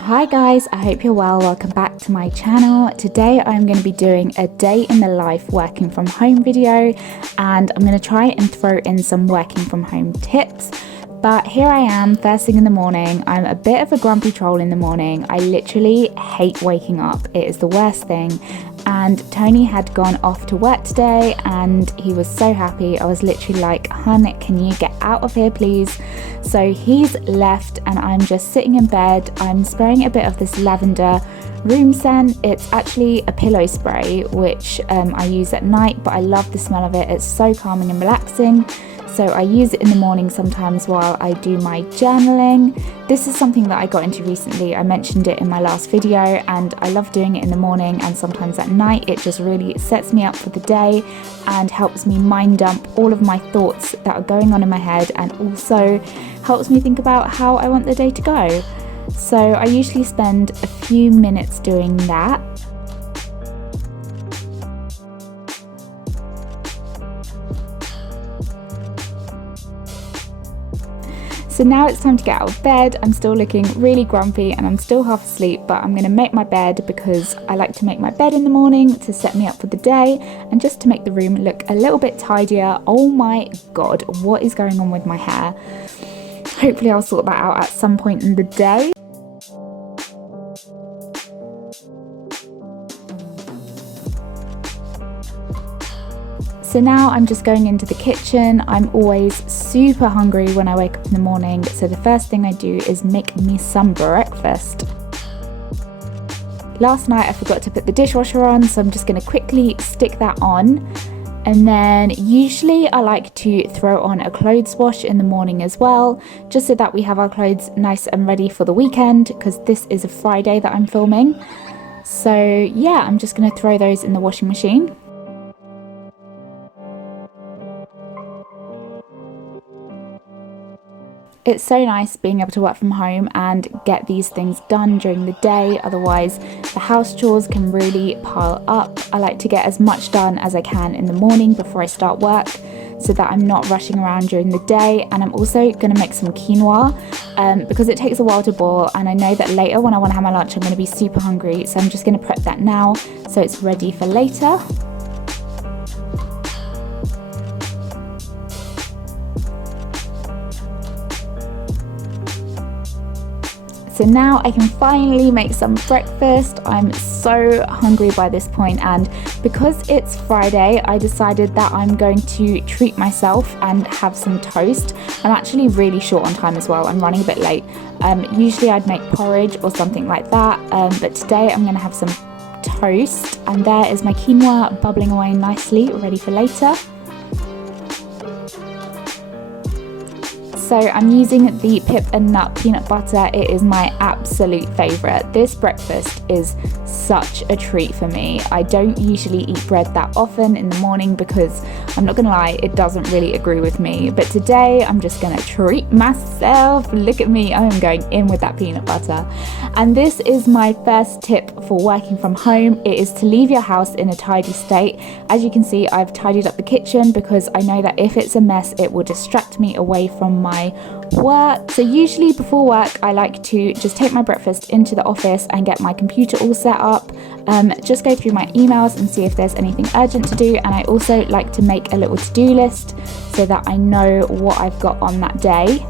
Hi guys, I hope you're well. Welcome back to my channel. Today I'm going to be doing a day in the life working from home video, and I'm going to try and throw in some working from home tips. But here I am first thing in the morning. I'm a bit of a grumpy troll in the morning. I literally hate waking up. It is the worst thing. And Tony had gone off to work today and he was so happy. I was literally like, hun, can you get out of here please? So he's left and I'm just sitting in bed. I'm spraying a bit of this lavender room scent. It's actually a pillow spray which I use at night, but I love the smell of it. It's so calming and relaxing. So I use it in the morning sometimes while I do my journaling. This is something that I got into recently. I mentioned it in my last video and I love doing it in the morning and sometimes at night. It just really sets me up for the day and helps me mind dump all of my thoughts that are going on in my head, and also helps me think about how I want the day to go. So I usually spend a few minutes doing that. So now it's time to get out of bed. I'm still looking really grumpy and I'm still half asleep, but I'm going to make my bed because I like to make my bed in the morning to set me up for the day and just to make the room look a little bit tidier. Oh my god, what is going on with my hair? Hopefully I'll sort that out at some point in the day. So now I'm just going into the kitchen. I'm always super hungry when I wake up in the morning, so the first thing I do is make me some breakfast. Last night I forgot to put the dishwasher on, so I'm just going to quickly stick that on. And then usually I like to throw on a clothes wash in the morning as well, just so that we have our clothes nice and ready for the weekend, because this is a Friday that I'm filming. So yeah, I'm just going to throw those in the washing machine. It's so nice being able to work from home and get these things done during the day, otherwise the house chores can really pile up. I like to get as much done as I can in the morning before I start work so that I'm not rushing around during the day. And I'm also going to make some quinoa because it takes a while to boil, and I know that later when I want to have my lunch I'm going to be super hungry, so I'm just going to prep that now so it's ready for later. So now I can finally make some breakfast. I'm so hungry by this point, and because it's Friday, I decided that I'm going to treat myself and have some toast. I'm actually really short on time as well. I'm running a bit late. Usually I'd make porridge or something like that, but today I'm going to have some toast, and there is my quinoa bubbling away nicely, ready for later. So I'm using the Pip and Nut peanut butter. It is my absolute favourite. This breakfast is such a treat for me. I don't usually eat bread that often in the morning because, I'm not gonna lie, it doesn't really agree with me. But today I'm just gonna treat myself. Look at me, I am going in with that peanut butter. And this is my first tip for working from home. It is to leave your house in a tidy state. As you can see, I've tidied up the kitchen because I know that if it's a mess, it will distract me away from my work. So usually before work I like to just take my breakfast into the office and get my computer all set up, just go through my emails and see if there's anything urgent to do, and I also like to make a little to-do list so that I know what I've got on that day.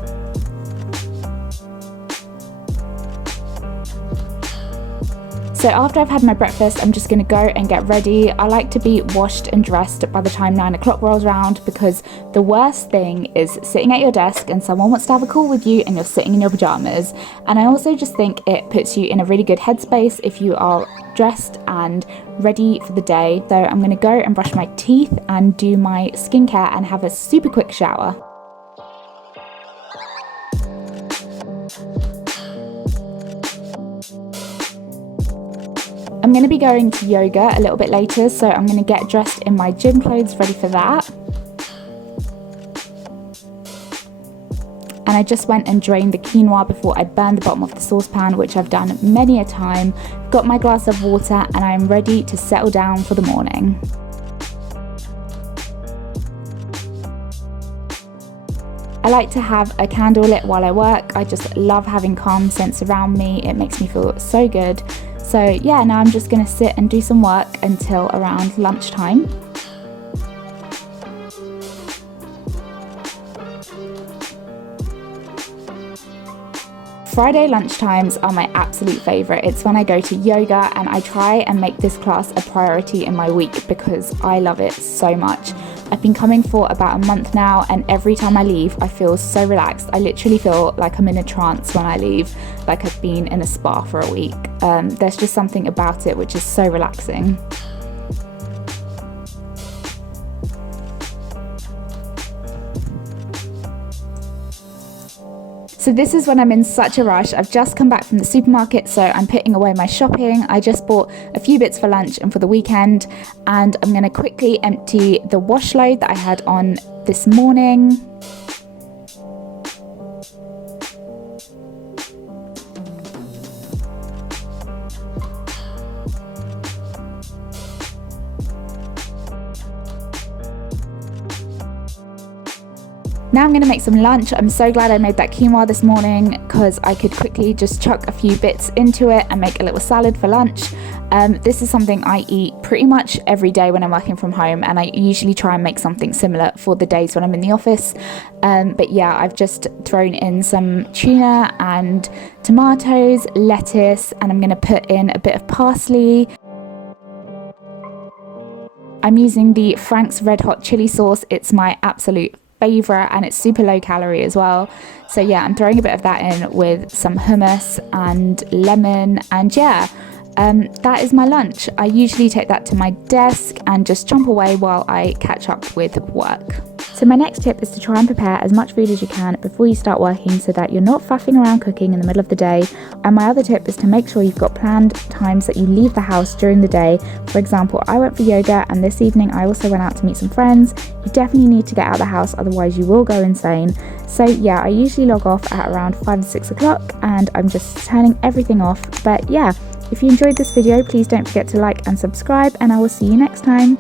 So after I've had my breakfast, I'm just going to go and get ready. I like to be washed and dressed by the time 9 o'clock rolls around, because the worst thing is sitting at your desk and someone wants to have a call with you and you're sitting in your pajamas. And I also just think it puts you in a really good headspace if you are dressed and ready for the day. So I'm going to go and brush my teeth and do my skincare and have a super quick shower. I'm going to be going to yoga a little bit later, so I'm going to get dressed in my gym clothes ready for that. And I just went and drained the quinoa before I burned the bottom of the saucepan, which I've done many a time. Got my glass of water and I'm ready to settle down for the morning. I like to have a candle lit while I work. I just love having calm scents around me. It makes me feel so good. So yeah, now I'm just going to sit and do some work until around lunchtime. Friday lunchtimes are my absolute favourite. It's when I go to yoga, and I try and make this class a priority in my week because I love it so much. I've been coming for about a month now, and every time I leave I feel so relaxed. I literally feel like I'm in a trance when I leave, like I've been in a spa for a week. There's just something about it which is so relaxing. So this is when I'm in such a rush. I've just come back from the supermarket, so I'm putting away my shopping. I just bought a few bits for lunch and for the weekend, and I'm going to quickly empty the wash load that I had on this morning. Now I'm going to make some lunch. I'm so glad I made that quinoa this morning because I could quickly just chuck a few bits into it and make a little salad for lunch. This is something I eat pretty much every day when I'm working from home, and I usually try and make something similar for the days when I'm in the office. But yeah, I've just thrown in some tuna and tomatoes, lettuce, and I'm going to put in a bit of parsley. I'm using the Frank's Red Hot Chili sauce. It's my absolute favourite, and it's super low calorie as well. So yeah, I'm throwing a bit of that in with some hummus and lemon, and yeah, that is my lunch. I usually take that to my desk and just jump away while I catch up with work. So my next tip is to try and prepare as much food as you can before you start working so that you're not faffing around cooking in the middle of the day. And my other tip is to make sure you've got planned times that you leave the house during the day. For example, I went for yoga, and this evening I also went out to meet some friends. You definitely need to get out of the house, otherwise you will go insane. So yeah, I usually log off at around 5 to 6 o'clock, and I'm just turning everything off. But yeah, if you enjoyed this video, please don't forget to like and subscribe, and I will see you next time.